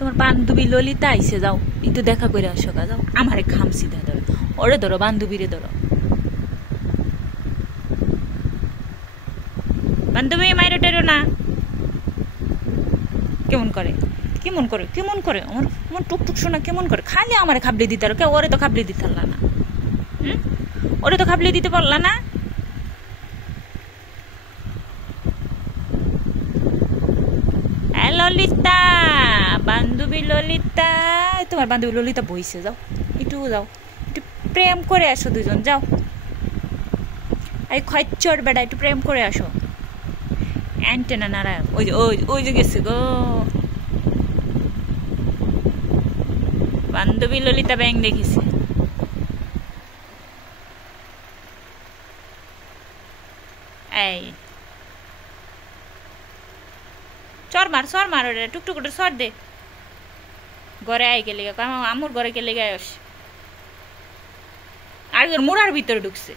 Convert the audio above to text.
তোমার বান্ধবী ললিতা আইসে, যাও একটু দেখা করে আসো গা, যাও। আমারে খামসি দা ধরো, ওরে ধরো, বান্ধবীরে ধরো। বান্ধবী মাইরে টেরো না। কেমন করে কেমন করে কেমন করে আমার আমার টুকটুক শোনা কেমন করে, খালি আমারে খাবলি দিতে পারো, ওরে তো খাবলি দিতে পারলা না। ওরে তো খাবলি দিতে পারলা না। ললিতা, বান্ধবী ললিতা, তোমার বান্ধবী ললিতা বইছে, যাও একটু, যাও একটু প্রেম করে আসো দুজন, যাও। এই খচ্চর বেড়া, একটু প্রেম করে আসো। অ্যান্টেনা নাড়া, ওই যে ওই যে গেছে গো বান্ধবী ললিতা, ব্যাং দেখেছে। এই চর মার ওরে, টুকটুক ওটা সর দে। ঘরে আই কে লেগে, আমুর ঘরে কে লেগে আস, আর মোড়ার ভিতরে ঢুকছে।